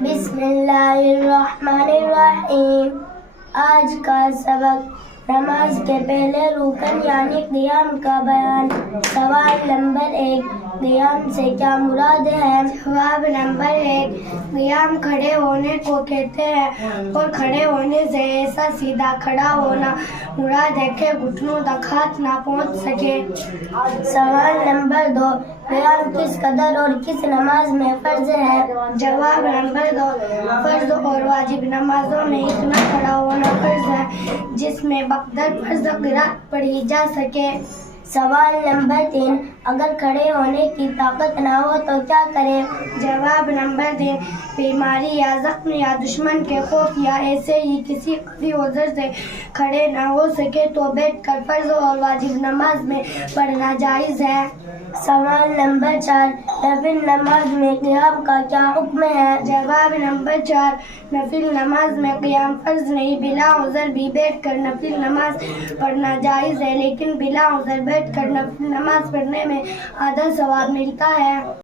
بسم اللہ الرحمن الرحیم۔ آج کا سبق نماز کے پہلے رکن یعنی قیام کا بیان۔ سوال نمبر 1، قیام سے کیا مراد ہے؟ جواب نمبر 1، قیام کھڑے ہونے کو کہتے ہیں اور کھڑے ہونے سے ایسا سیدھا کھڑا ہونا مراد ہے کہ گھٹنوں تک ہاتھ نہ پہنچ سکے۔ سوال نمبر 2، قیام کس قدر اور کس نماز میں فرض ہے؟ جواب نمبر 2، فرض اور واجب نمازوں میں اتنا کھڑا ہونا فرض ہے جس میں بقدر فرض قرات پڑھی جا سکے۔ سوال نمبر 3، اگر کھڑے ہونے کی طاقت نہ ہو تو کیا کرے؟ جواب نمبر 3، بیماری یا زخم یا دشمن کے خوف یا ایسے ہی کسی قوی عذر سے کھڑے نہ ہو سکے تو بیٹھ کر فرض اور واجب نماز میں پڑھنا جائز ہے۔ سوال نمبر 4، نفل نماز میں قیام کا کیا حکم ہے؟ جواب نمبر 4، نفل نماز میں قیام فرض نہیں، بلا عذر بھی بیٹھ کر نفل نماز پڑھنا جائز ہے، لیکن بلا عذر بیٹھ کر نفل نماز پڑھنے میں آدھا ثواب ملتا ہے۔